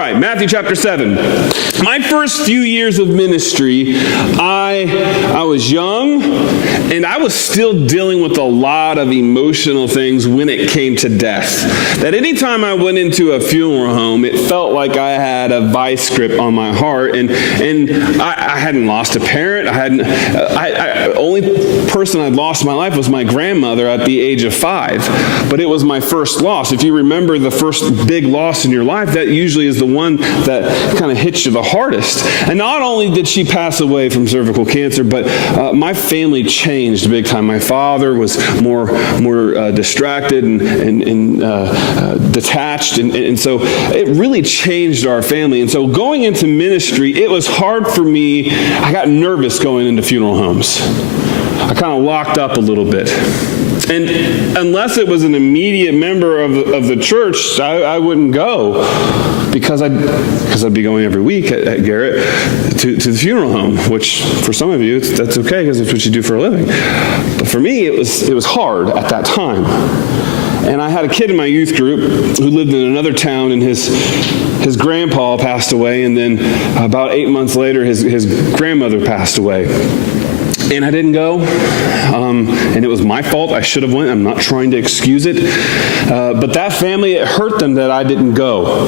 All right, Matthew chapter 7. My first few years of ministry, I was young, and I was still dealing with a lot of emotional things when it came to death. That anytime I went into a funeral home, it felt like I had a vice grip on my heart, and I hadn't lost a parent. Only person I'd lost in my life was my grandmother at the age of 5, but it was my first loss. If you remember the first big loss in your life, that usually is the one that kind of hits you the hardest. And not only did she pass away from cervical cancer, but my family changed big time. My father was more distracted and detached, and so it really changed our family. And so going into ministry, it was hard for me. I got nervous going into funeral homes. I kind of locked up a little bit. And unless it was an immediate member of the church, I wouldn't go because I'd be going every week at Garrett to the funeral home, which for some of you that's okay because it's what you do for a living. But for me, it was hard at that time. And I had a kid in my youth group who lived in another town, and his grandpa passed away, and then about 8 months later, his grandmother passed away. And I didn't go, and it was my fault. I should have went. I'm not trying to excuse it. But that family, it hurt them that I didn't go,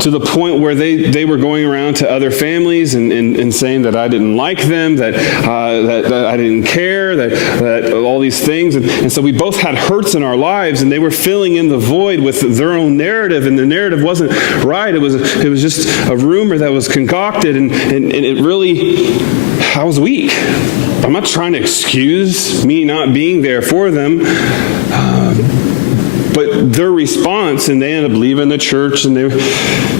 to the point where they were going around to other families and saying that I didn't like them, that I didn't care, that all these things. And so we both had hurts in our lives, and they were filling in the void with their own narrative, and the narrative wasn't right. It was just a rumor that was concocted, and it really, I was weak. I'm not trying to excuse me not being there for them, but their response, and they ended up leaving the church, and they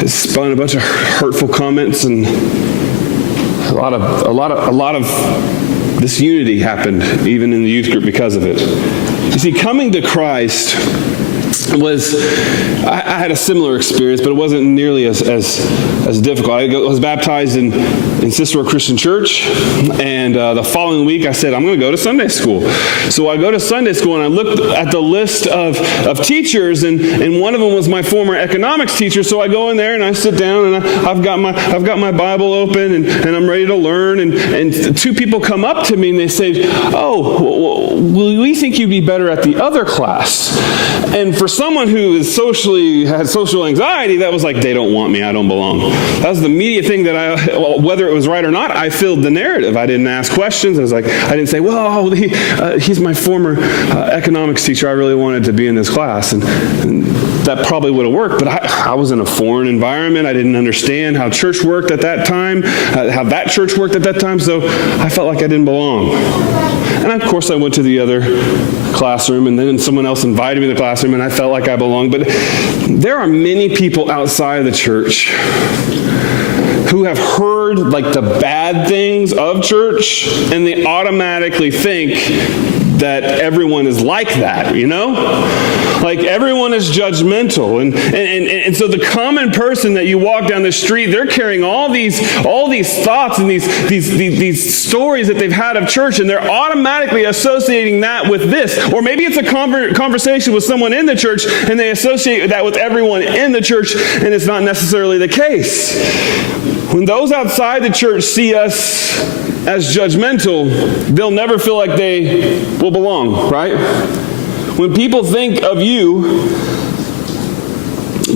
spun a bunch of hurtful comments, and a lot of disunity happened even in the youth group because of it. You see, coming to Christ I had a similar experience, but it wasn't nearly as difficult. I was baptized in Cicero Christian Church, and the following week I said, I'm going to go to Sunday school. So I go to Sunday school, and I looked at the list of teachers, and one of them was my former economics teacher. So I go in there, and I sit down, and I've got my Bible open, and I'm ready to learn, and two people come up to me, and they say, well, we think you'd be better at the other class. And for someone who had social anxiety, that was like, they don't want me, I don't belong. That was the immediate thing that whether it was right or not, I filled the narrative. I didn't ask questions. I didn't say, well, he's my former economics teacher. I really wanted to be in this class. And that probably would have worked, but I was in a foreign environment. I didn't understand how church worked at that time, how that church worked at that time, so I felt like I didn't belong. And of course, I went to the other classroom, and then someone else invited me to the classroom, and I felt like I belonged. But there are many people outside of the church who have heard like the bad things of church, and they automatically think that everyone is like that, you know? Like everyone is judgmental. And so the common person that you walk down the street, they're carrying all these thoughts and these stories that they've had of church, and they're automatically associating that with this. Or maybe it's a conversation with someone in the church, and they associate that with everyone in the church, and it's not necessarily the case. When those outside the church see us as judgmental, they'll never feel like they will belong, right? When people think of you,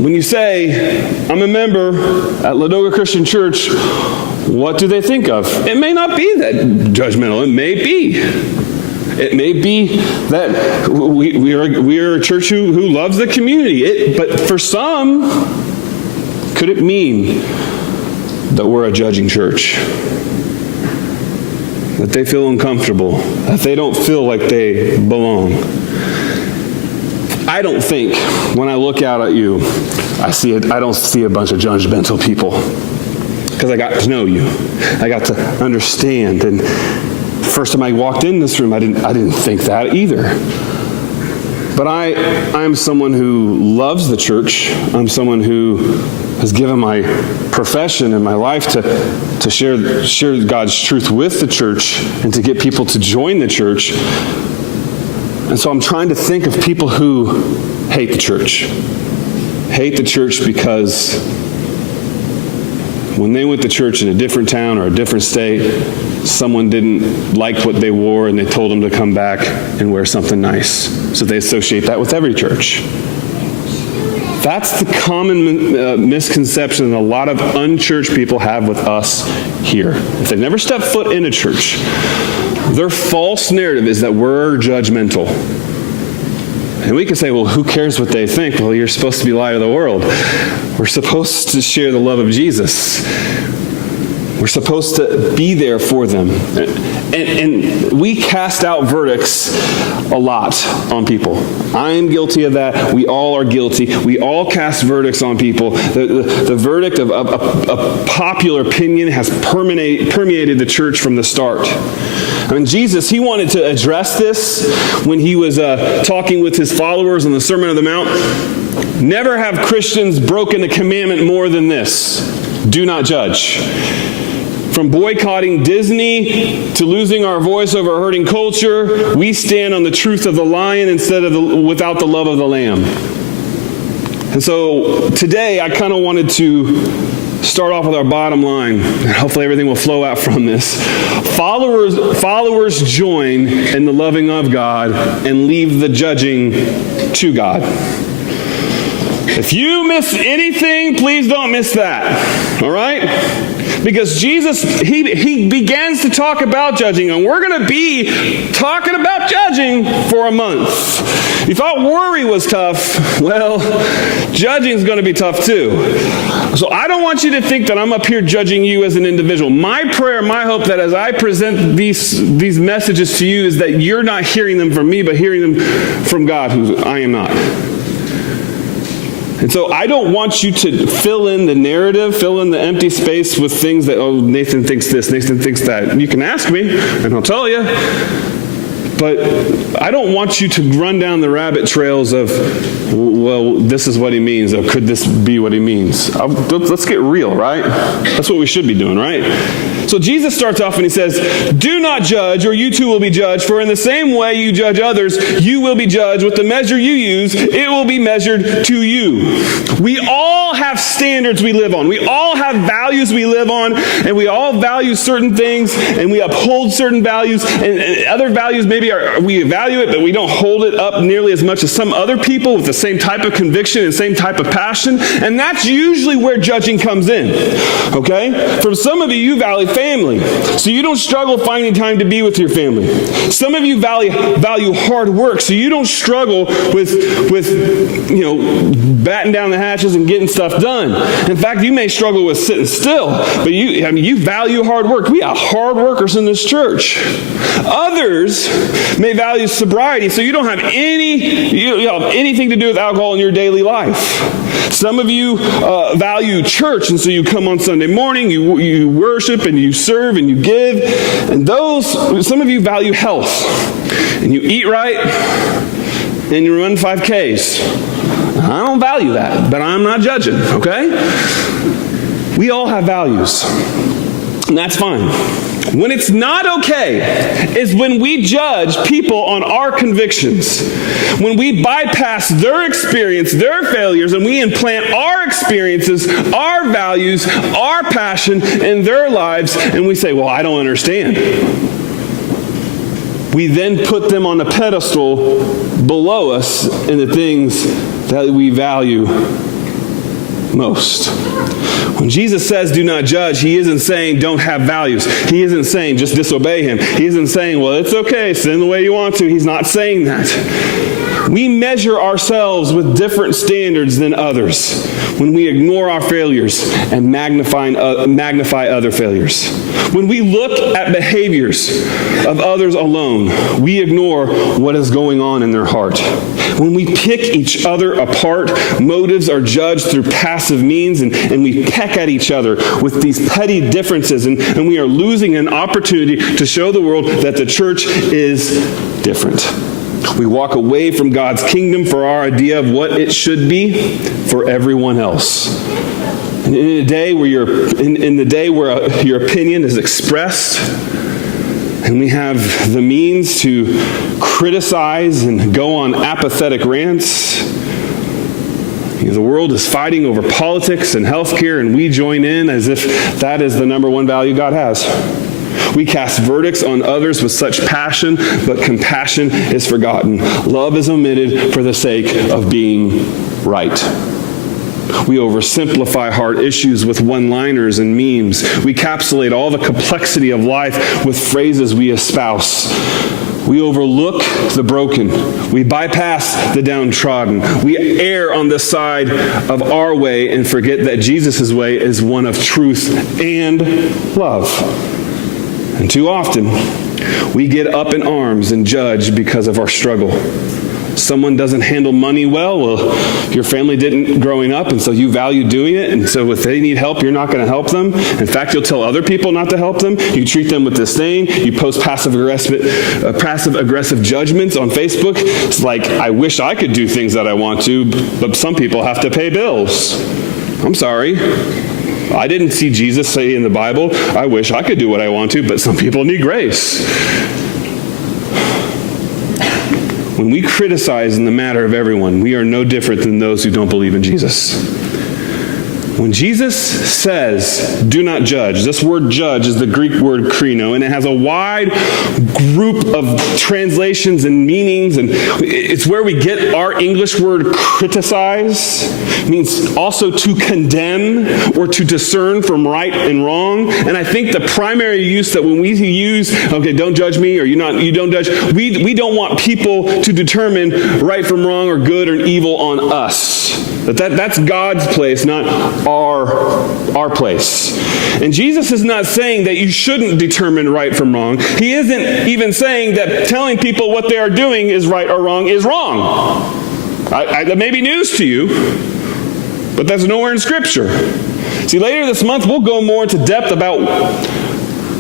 when you say, I'm a member at Ladoga Christian Church, what do they think of? It may not be that judgmental. It may be. It may be that we are a church who loves the community. But for some, could it mean that we're a judging church? That they feel uncomfortable, that they don't feel like they belong. I don't think when I look out at you, I don't see a bunch of judgmental people, because I got to know you. I got to understand. And the first time I walked in this room, I didn't think that either. But I'm someone who loves the church. I'm someone who has given my profession and my life to share God's truth with the church and to get people to join the church. And so I'm trying to think of people who hate the church. Hate the church because when they went to church in a different town or a different state, someone didn't like what they wore and they told them to come back and wear something nice. So they associate that with every church. That's the common misconception that a lot of unchurched people have with us here. If they've never stepped foot in a church, their false narrative is that we're judgmental. And we can say, well, who cares what they think? Well, you're supposed to be light of the world. We're supposed to share the love of Jesus. We're supposed to be there for them. And we cast out verdicts a lot on people. I am guilty of that. We all are guilty. We all cast verdicts on people. The verdict of a popular opinion has permeated the church from the start. I mean, Jesus, he wanted to address this when he was talking with his followers on the Sermon on the Mount. Never have Christians broken a commandment more than this. Do not judge. From boycotting Disney to losing our voice over hurting culture, we stand on the truth of the lion instead of without the love of the lamb. And so today I kind of wanted to start off with our bottom line. Hopefully everything will flow out from this. Followers join in the loving of God and leave the judging to God. If you miss anything, please don't miss that. All right? Because Jesus, he begins to talk about judging, and we're going to be talking about judging for a month. You thought worry was tough. Well, judging is going to be tough too. So I don't want you to think that I'm up here judging you as an individual. My prayer, my hope that as I present these messages to you is that you're not hearing them from me, but hearing them from God, who I am not. And so I don't want you to fill in the narrative, fill in the empty space with things that, oh, Nathan thinks this, Nathan thinks that. You can ask me, and I'll tell you. But I don't want you to run down the rabbit trails of, well, this is what he means, or could this be what he means? Let's get real, right? That's what we should be doing, right? So Jesus starts off and he says, do not judge, or you too will be judged, for in the same way you judge others, you will be judged. With the measure you use, it will be measured to you. We all have standards we live on. We all have values we live on, and we all value certain things, and we uphold certain values, and other values maybe we value it, but we don't hold it up nearly as much as some other people with the same type of conviction and same type of passion, and that's usually where judging comes in, okay? For some of you, you value family, so you don't struggle finding time to be with your family. Some of you value hard work, so you don't struggle with batting down the hatches and getting stuff done. In fact, you may struggle with sitting still, but you value hard work. We got hard workers in this church. Others may value sobriety, so you don't have anything to do with alcohol in your daily life. Some of you value church, and so you come on Sunday morning, you worship and you serve and you give. And some of you value health, and you eat right and you run 5Ks. I don't value that, but I'm not judging, okay? We all have values, and that's fine. When it's not okay is when we judge people on our convictions. When we bypass their experience, their failures, and we implant our experiences, our values, our passion in their lives, and we say, well, I don't understand. We then put them on a pedestal below us in the things that we value most. When Jesus says do not judge, he isn't saying don't have values. He isn't saying just disobey him. He isn't saying, well, it's okay, sin the way you want to. He's not saying that. We measure ourselves with different standards than others when we ignore our failures and magnify other failures. When we look at behaviors of others alone, we ignore what is going on in their heart. When we pick each other apart, motives are judged through passive means, and we peck at each other with these petty differences, and we are losing an opportunity to show the world that the church is different. We walk away from God's kingdom for our idea of what it should be for everyone else. And in the day where your opinion is expressed, and we have the means to criticize and go on apathetic rants, The world is fighting over politics and healthcare, and we join in as if that is the number one value God has. We cast verdicts on others with such passion, but compassion is forgotten. Love is omitted for the sake of being right. We oversimplify hard issues with one-liners and memes. We encapsulate all the complexity of life with phrases we espouse. We overlook the broken. We bypass the downtrodden. We err on the side of our way and forget that Jesus' way is one of truth and love. And too often, we get up in arms and judge because of our struggle. Someone doesn't handle money well, your family didn't growing up, and so you value doing it, and so if they need help, you're not going to help them. In fact, you'll tell other people not to help them. You treat them with disdain. You post passive-aggressive judgments on Facebook. It's like, I wish I could do things that I want to, but some people have to pay bills. I'm sorry. I didn't see Jesus say in the Bible, I wish I could do what I want to, but some people need grace. When we criticize in the matter of everyone, we are no different than those who don't believe in Jesus. When Jesus says, do not judge, this word judge is the Greek word krino, and it has a wide group of translations and meanings, and it's where we get our English word criticize. It means also to condemn or to discern from right and wrong. And I think the primary use that when we use, okay, don't judge me, or you don't judge, we don't want people to determine right from wrong or good or evil on us. That's God's place, not our place. And Jesus is not saying that you shouldn't determine right from wrong. He isn't even saying that telling people what they are doing is right or wrong is wrong. That may be news to you, but that's nowhere in Scripture. See, later this month, we'll go more into depth about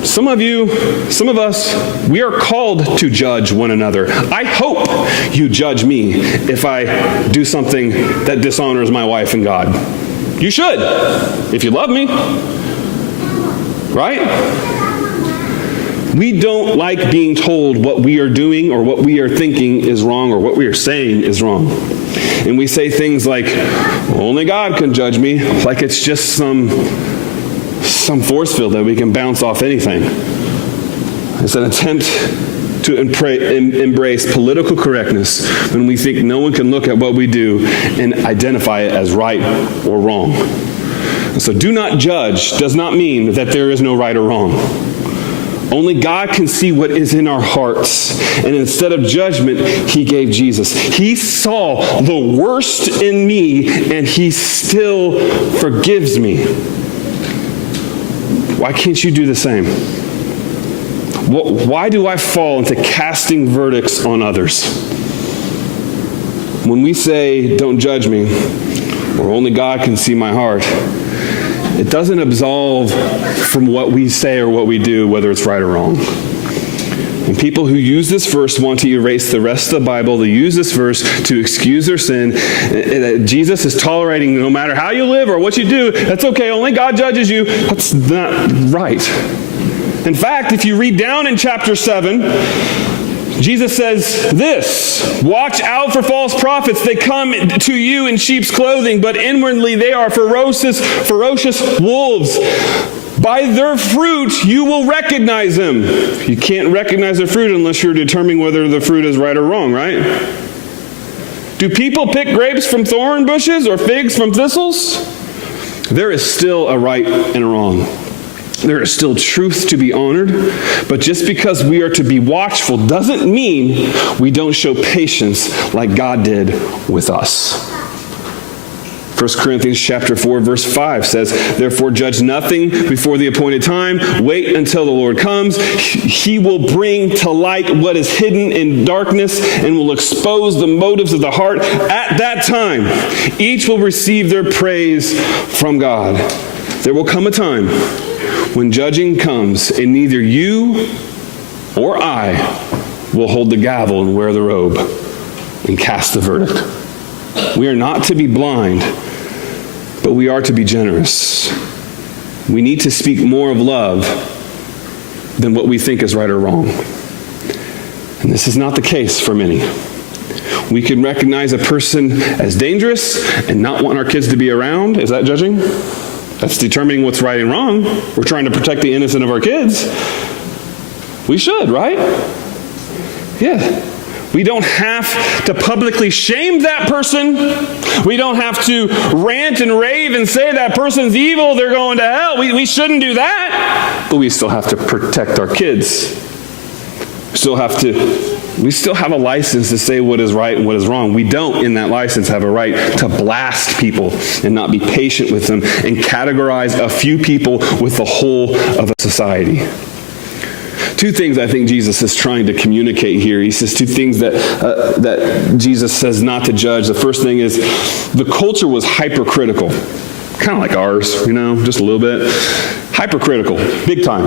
some of us, we are called to judge one another. I hope you judge me if I do something that dishonors my wife and God. You should, if you love me. Right? We don't like being told what we are doing or what we are thinking is wrong or what we are saying is wrong. And we say things like, well, only God can judge me, like it's just some force field that we can bounce off anything. It's an attempt to embrace political correctness when we think no one can look at what we do and identify it as right or wrong. So do not judge does not mean that there is no right or wrong. Only God can see what is in our hearts. And instead of judgment, he gave Jesus. He saw the worst in me, and he still forgives me. Why can't you do the same? Why do I fall into casting verdicts on others? When we say, don't judge me, or only God can see my heart, it doesn't absolve from what we say or what we do, whether it's right or wrong. And people who use this verse want to erase the rest of the Bible. They use this verse to excuse their sin. Jesus is tolerating no matter how you live or what you do. That's okay. Only God judges you. That's not right. In fact, if you read down in chapter 7, Jesus says this, watch out for false prophets. They come to you in sheep's clothing, but inwardly they are ferocious wolves. By their fruit, you will recognize them. You can't recognize their fruit unless you're determining whether the fruit is right or wrong, right? Do people pick grapes from thorn bushes or figs from thistles? There is still a right and a wrong. There is still truth to be honored, but just because we are to be watchful doesn't mean we don't show patience like God did with us. 1 Corinthians chapter 4, verse 5 says, therefore judge nothing before the appointed time. Wait until the Lord comes. He will bring to light what is hidden in darkness and will expose the motives of the heart. At that time, each will receive their praise from God. There will come a time when judging comes and neither you or I will hold the gavel and wear the robe and cast the verdict. We are not to be blind, but we are to be generous. We need to speak more of love than what we think is right or wrong. And this is not the case for many. We can recognize a person as dangerous and not want our kids to be around. Is that judging? That's determining what's right and wrong. We're trying to protect the innocent of our kids. We should, right? Yeah. We don't have to publicly shame that person. We don't have to rant and rave and say that person's evil, they're going to hell. We shouldn't do that. But we still have to protect our kids. We still have a license to say what is right and what is wrong. We don't, in that license, have a right to blast people and not be patient with them and categorize a few people with the whole of a society. Two things I think Jesus is trying to communicate here. He says two things that Jesus says not to judge. The first thing is the culture was hypercritical. Kind of like ours, just a little bit. Hypercritical, big time.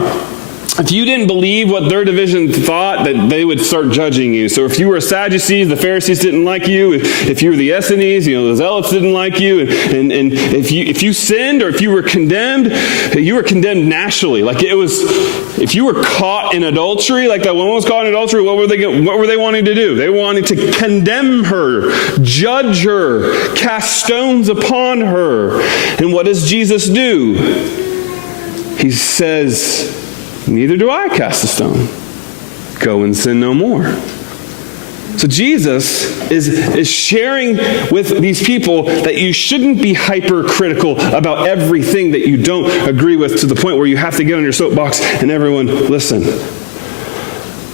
If you didn't believe what their division thought, that they would start judging you. So if you were a Sadducees, the Pharisees didn't like you. If you were the Essenes, the Zealots didn't like you. And if you sinned or if you were condemned nationally. Like it was, if you were caught in adultery, like that woman was caught in adultery, what were they wanting to do? They wanted to condemn her, judge her, cast stones upon her. And what does Jesus do? He says, neither do I cast a stone. Go and sin no more. So Jesus is sharing with these people that you shouldn't be hypercritical about everything that you don't agree with to the point where you have to get on your soapbox and everyone listen.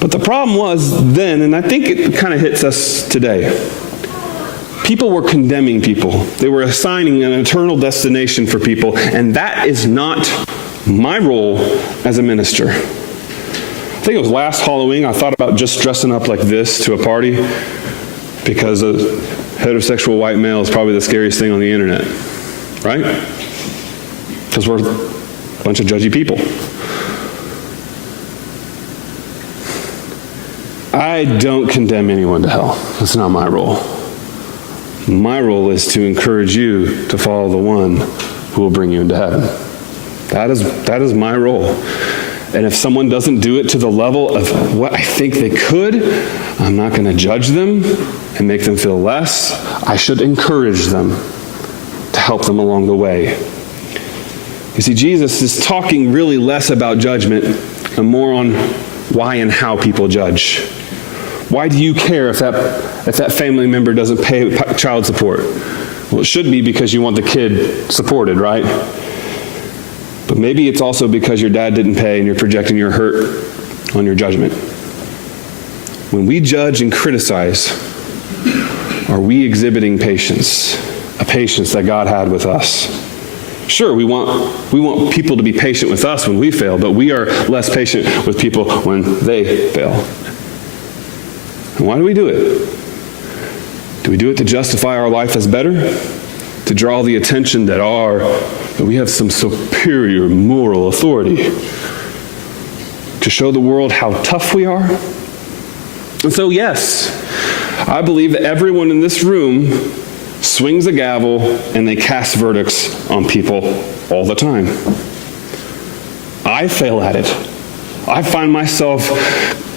But the problem was then, and I think it kind of hits us today, people were condemning people. They were assigning an eternal destination for people, and that is not my role as a minister. I think it was last Halloween, I thought about just dressing up like this to a party because a heterosexual white male is probably the scariest thing on the internet, right? Because we're a bunch of judgy people. I don't condemn anyone to hell. That's not my role. My role is to encourage you to follow the one who will bring you into heaven. That is my role. And if someone doesn't do it to the level of what I think they could, I'm not going to judge them and make them feel less. I should encourage them to help them along the way. You see, Jesus is talking really less about judgment and more on why and how people judge. Why do you care if that family member doesn't pay child support? Well, it should be because you want the kid supported, right? But maybe it's also because your dad didn't pay and you're projecting your hurt on your judgment. When we judge and criticize, are we exhibiting patience? A patience that God had with us. Sure, we want people to be patient with us when we fail, but we are less patient with people when they fail. And why do we do it? Do we do it to justify our life as better? To draw the attention that we have some superior moral authority? To show the world how tough we are? And so yes, I believe that everyone in this room swings a gavel and they cast verdicts on people all the time. I fail at it. I find myself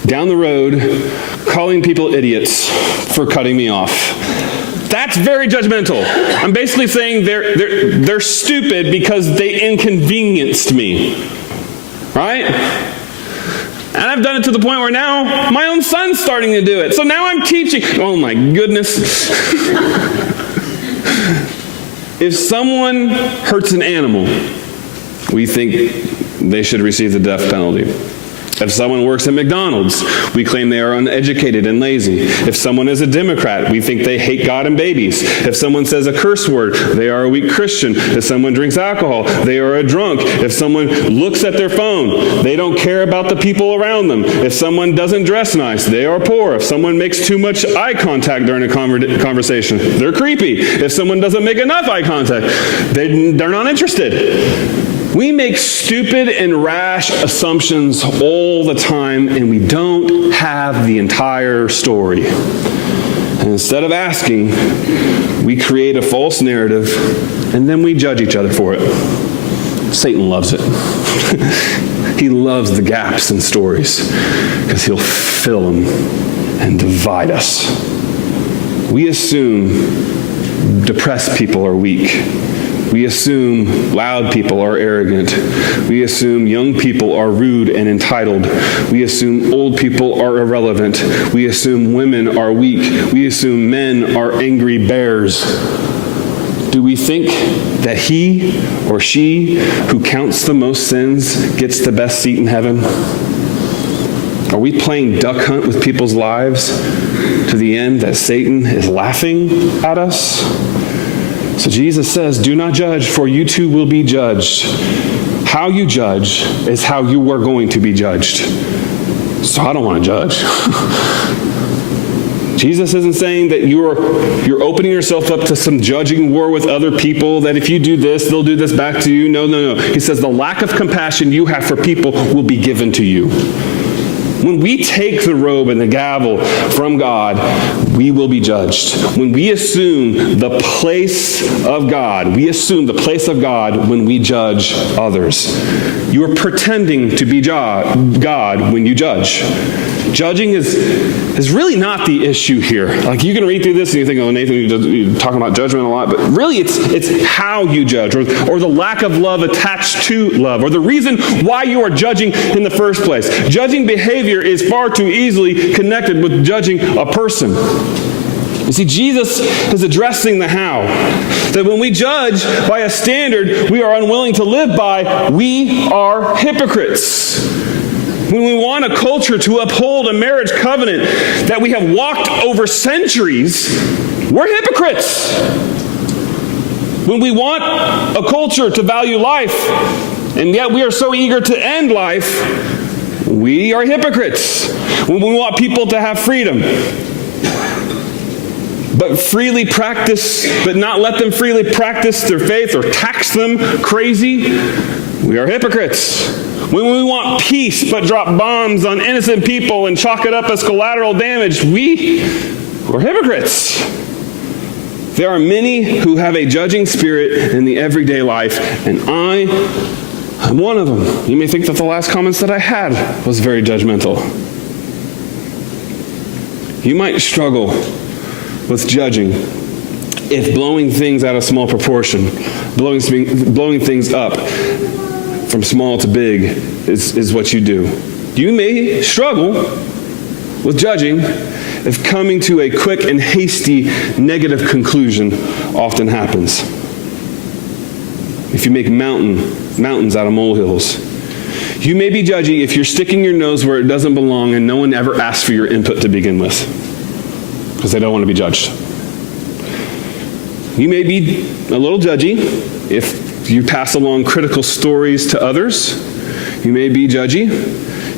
down the road calling people idiots for cutting me off. That's very judgmental. I'm basically saying they're stupid because they inconvenienced me. Right? And I've done it to the point where now my own son's starting to do it. So now I'm teaching. Oh my goodness. If someone hurts an animal, we think they should receive the death penalty. If someone works at McDonald's, we claim they are uneducated and lazy. If someone is a Democrat, we think they hate God and babies. If someone says a curse word, they are a weak Christian. If someone drinks alcohol, they are a drunk. If someone looks at their phone, they don't care about the people around them. If someone doesn't dress nice, they are poor. If someone makes too much eye contact during a conversation, they're creepy. If someone doesn't make enough eye contact, they're not interested. We make stupid and rash assumptions all the time, and we don't have the entire story. And instead of asking, we create a false narrative, and then we judge each other for it. Satan loves it. He loves the gaps in stories because he'll fill them and divide us. We assume depressed people are weak. We assume loud people are arrogant. We assume young people are rude and entitled. We assume old people are irrelevant. We assume women are weak. We assume men are angry bears. Do we think that he or she who counts the most sins gets the best seat in heaven? Are we playing duck hunt with people's lives to the end that Satan is laughing at us? So Jesus says, do not judge, for you too will be judged. How you judge is how you are going to be judged. So I don't want to judge. Jesus isn't saying that you're opening yourself up to some judging war with other people, that if you do this, they'll do this back to you. No. He says the lack of compassion you have for people will be given to you. When we take the robe and the gavel from God, we will be judged. When we assume the place of God, when we judge others. You are pretending to be God when you judge. Judging is really not the issue here. Like, you can read through this and you think, oh, Nathan, you're talking about judgment a lot, but really it's how you judge, or the lack of love attached to love, or the reason why you are judging in the first place. Judging behavior is far too easily connected with judging a person. You see, Jesus is addressing the how. That when we judge by a standard we are unwilling to live by, we are hypocrites. When we want a culture to uphold a marriage covenant that we have walked over centuries, we're hypocrites. When we want a culture to value life, and yet we are so eager to end life, we are hypocrites. When we want people to have freedom, but not let them freely practice their faith or tax them crazy, we are hypocrites. When we want peace but drop bombs on innocent people and chalk it up as collateral damage, we're hypocrites. There are many who have a judging spirit in the everyday life, and I'm one of them. You may think that the last comments that I had was very judgmental. You might struggle with judging if blowing things out of small proportion, blowing things up from small to big is what you do. You may struggle with judging if coming to a quick and hasty negative conclusion often happens. If you make mountains out of molehills. You may be judgy if you're sticking your nose where it doesn't belong and no one ever asks for your input to begin with, because they don't want to be judged. You may be a little judgy if you pass along critical stories to others. You may be judgy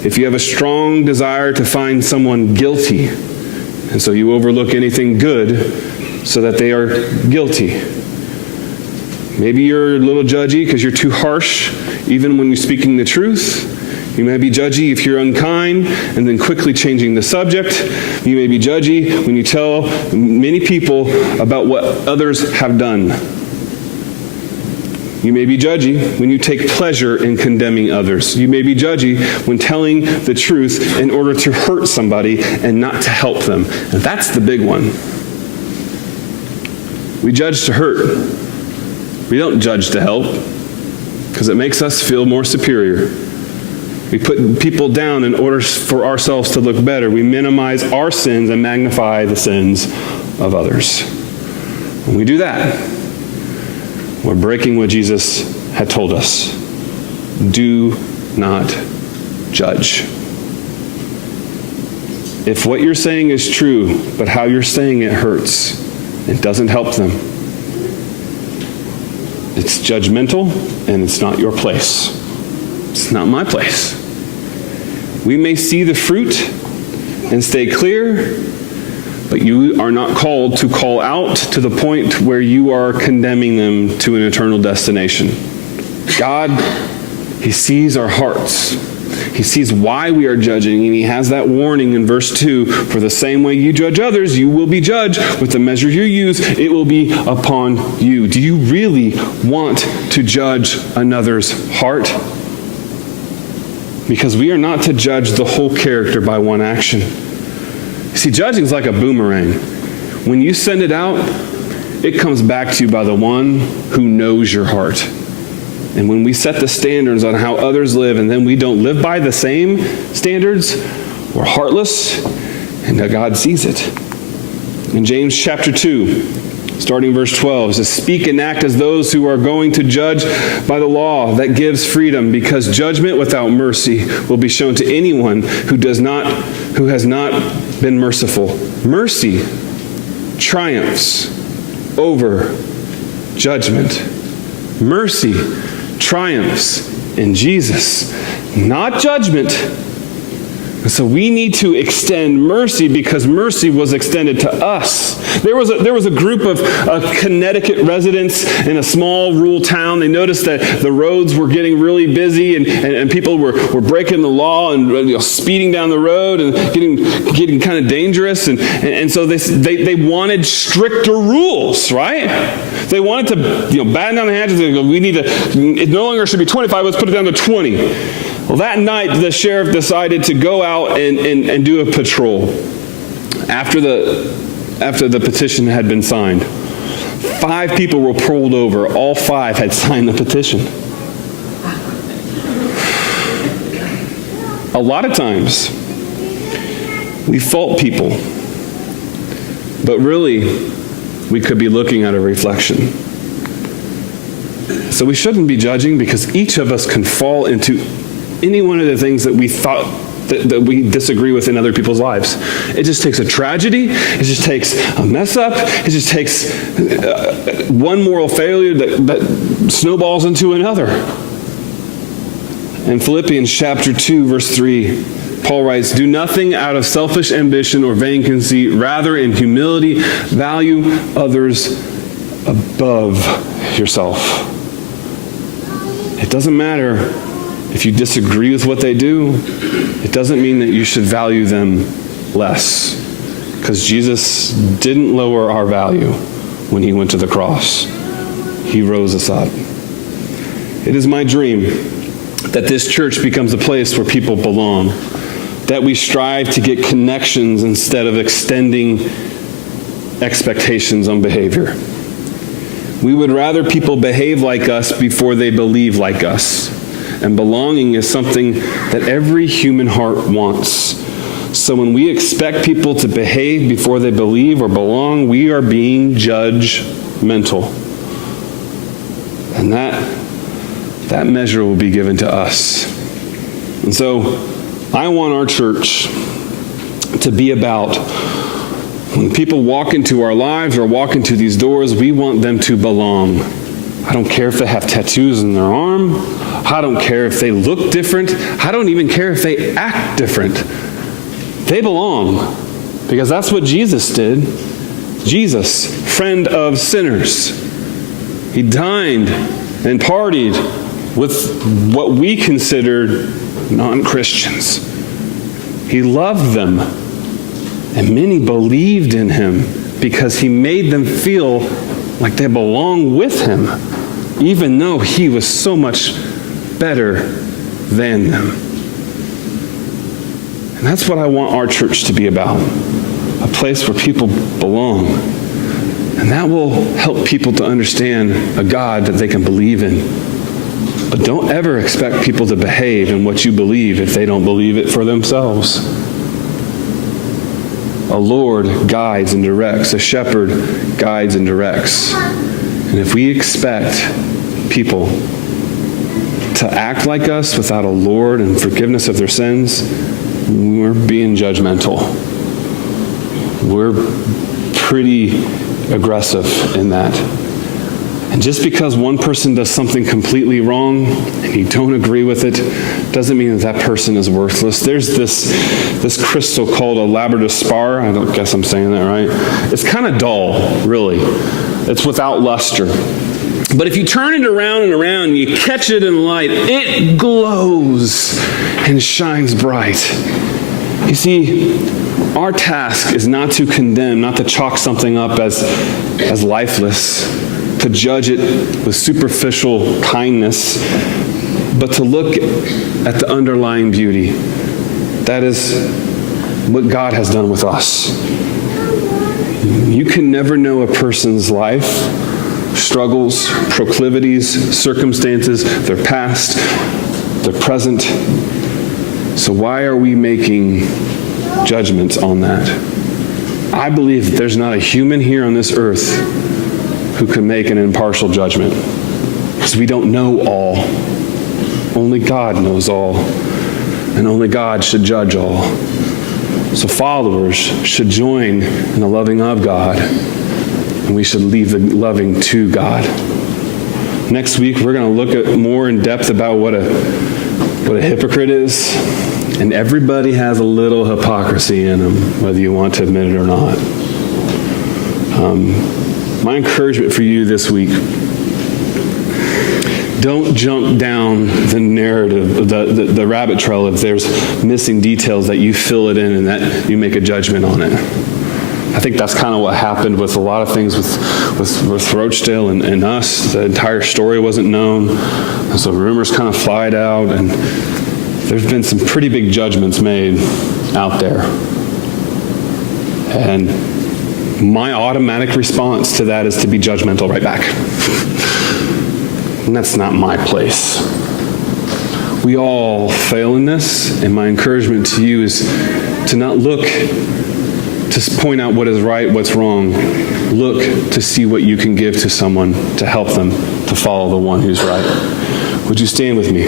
if you have a strong desire to find someone guilty, and so you overlook anything good so that they are guilty. Maybe you're a little judgy because you're too harsh even when you're speaking the truth. You may be judgy if you're unkind and then quickly changing the subject. You may be judgy when you tell many people about what others have done. You may be judgy when you take pleasure in condemning others. You may be judgy when telling the truth in order to hurt somebody and not to help them. And that's the big one. We judge to hurt. We don't judge to help because it makes us feel more superior. We put people down in order for ourselves to look better. We minimize our sins and magnify the sins of others. When we do that, we're breaking what Jesus had told us. Do not judge. If what you're saying is true, but how you're saying it hurts, it doesn't help them, it's judgmental and it's not your place. It's not my place. We may see the fruit and stay clear, but you are not called to call out to the point where you are condemning them to an eternal destination. God, He sees our hearts. He sees why we are judging, and He has that warning in verse 2. For the same way you judge others, you will be judged. With the measure you use, it will be upon you. Do you really want to judge another's heart? Because we are not to judge the whole character by one action. See, judging is like a boomerang. when you send it out, it comes back to you by the one who knows your heart. And when we set the standards on how others live and then we don't live by the same standards, we're heartless, and God sees it. In James chapter 2, starting verse 12, it says, "Speak and act as those who are going to judge by the law that gives freedom, because judgment without mercy will be shown to anyone who has not been merciful." Mercy triumphs over judgment. Mercy triumphs in Jesus, not judgment. And so we need to extend mercy because mercy was extended to us. There was a group of Connecticut residents in a small rural town. They noticed that the roads were getting really busy and people were breaking the law and speeding down the road and getting kind of dangerous. And so they wanted stricter rules, right? They wanted to batten down the hatches and go, it no longer should be 25, let's put it down to 20. Well, that night, the sheriff decided to go out and do a patrol after the petition had been signed. 5 people were pulled over. All 5 had signed the petition. A lot of times, we fault people, but really, we could be looking at a reflection. So we shouldn't be judging because each of us can fall into any one of the things that we thought that we disagree with in other people's lives. It just takes a tragedy. It just takes a mess up. It just takes one moral failure that snowballs into another. In Philippians chapter 2, verse 3, Paul writes, "Do nothing out of selfish ambition or vain conceit. Rather, in humility, value others above yourself." It doesn't matter if you disagree with what they do. It doesn't mean that you should value them less, because Jesus didn't lower our value when he went to the cross. He rose us up. It is my dream that this church becomes a place where people belong, that we strive to get connections instead of extending expectations on behavior. We would rather people behave like us before they believe like us. And belonging is something that every human heart wants. So when we expect people to behave before they believe or belong, we are being judgmental. And that measure will be given to us. And so I want our church to be about, when people walk into our lives or walk into these doors, we want them to belong. I don't care if they have tattoos on their arm. I don't care if they look different. I don't even care if they act different. They belong, because that's what Jesus did. Jesus, friend of sinners. He dined and partied with what we considered non-Christians. He loved them, and many believed in him because he made them feel like they belong with him, even though he was so much better than them. And that's what I want our church to be about, a place where people belong. And that will help people to understand a God that they can believe in. But don't ever expect people to behave in what you believe if they don't believe it for themselves. A Lord guides and directs. A shepherd guides and directs. And if we expect people to act like us without a Lord and forgiveness of their sins, we're being judgmental. We're pretty aggressive in that. And just because one person does something completely wrong and you don't agree with it, doesn't mean that person is worthless. There's this crystal called a Labrador spar. I don't guess I'm saying that right. It's kind of dull, really. It's without luster. But if you turn it around and around and you catch it in light, it glows and shines bright. You see, our task is not to condemn, not to chalk something up as lifeless, to judge it with superficial kindness, but to look at the underlying beauty. That is what God has done with us. You can never know a person's life, struggles, proclivities, circumstances, their past, their present. So why are we making judgments on that? I believe that there's not a human here on this earth who can make an impartial judgment, because we don't know all. Only God knows all, and only God should judge all. So followers should join in the loving of God, and we should leave the loving to God. Next week, we're going to look at more in depth about what a hypocrite is. And everybody has a little hypocrisy in them, whether you want to admit it or not. My encouragement for you this week: don't jump down the narrative, the rabbit trail if there's missing details, that you fill it in and that you make a judgment on it. I think that's kind of what happened with a lot of things with Rochdale and us. The entire story wasn't known, and so rumors kind of flied out, and there's been some pretty big judgments made out there. And my automatic response to that is to be judgmental right back. And that's not my place. We all fail in this, and my encouragement to you is to not look to point out what is right, what's wrong. Look to see what you can give to someone to help them to follow the one who's right. Would you stand with me?